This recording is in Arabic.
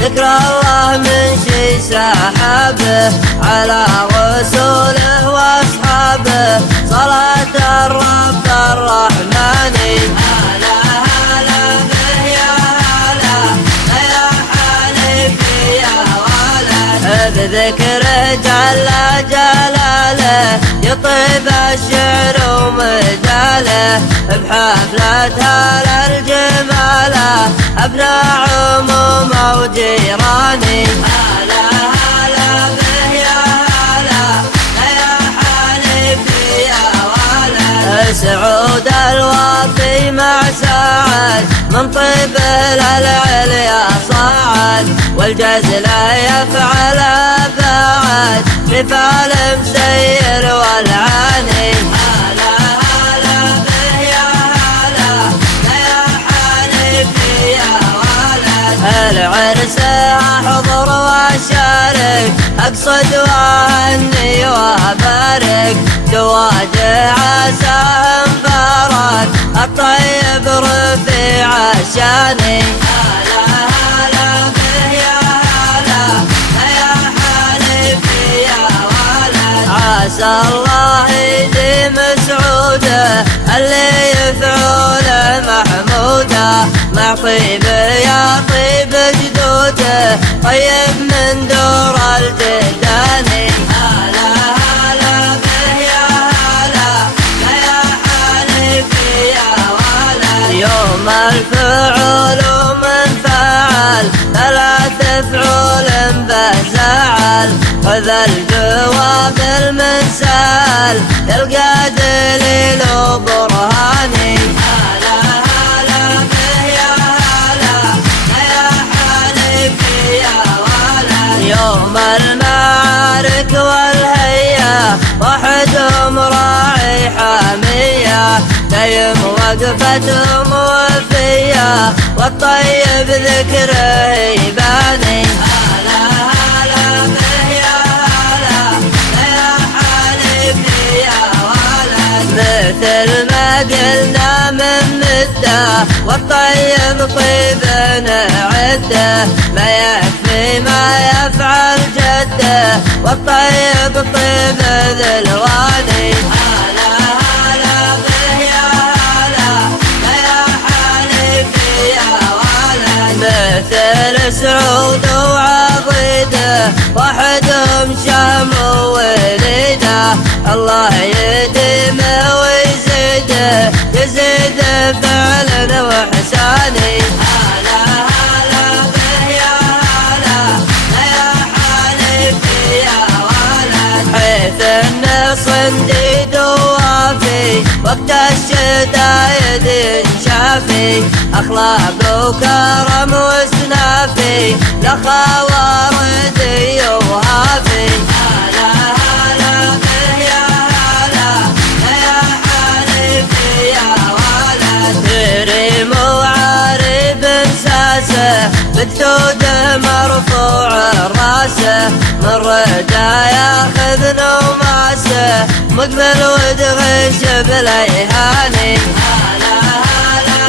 ذكر الله من شي سحابه على رسوله واصحابه صلاة الرب الرحمن. هلا هلا به يا هلا يا حليفي يا ولد بذكره جل جلاله يطيب الشعر ومجاله بحفلة هلا الجماله أبناء عموم وجيراني. هلا هلا به يا هلا يا حليفي يا ولد سعود الوافي مع سعد من طيب للعليا صعد والجزلة يفعلها بعد مثال مسير والعاني. هلا هلا به يا هلا يا حليفي يا ولد العرس احضر واشارك اقصد واهني وابارك زواج عساه مبارك الطيب رفيع الشاني. هلا هلا به يا هلا يا حليفي يا ولد عسى الله يديم سعوده اللي يفعله محموده مع طيب يا طيب جدوده طيب من دور الجداني. هلا هلا به يا هلا يا حليفي يا ولد يوم الفعول ومن فعل ثلاث فعول بزعل خذ الجواب المنسال تلقى دليل وبرهاني. هلا هلا به يا هلا يا حليفي يا ولد يوم المعارك والهيا وحدهم راعي حامية دايم وقفتهم وفية والطيب ذكره يباني. هلا هلا به يا هلا يا حليفي يا ولد مثل ما قلنا من مدة والطيب طيب نعده ما يكفي ما يفعل جده والطيب طيب ذلواني. هلا هلا به يا هلا يا حليفي يا ولد مثل سعود وعضيده وحدهم شهم ووليده الله يديمه ويزيده يزيد فعلا وحساني. هلا هلا به يا هلا يا حليفي يا ولد حيث انه صنديد ووافي وقت الشدايد شافي اخلاق وكرم وسنافي لخواردي وهافي. هلا هلا به يا هلا يا حليفي يا ولد كريم وعارب ساسه بالثوده مرفوع راسه من رجا ياخذ نوماسه مقبل ودغش بليهاني. هلا هلا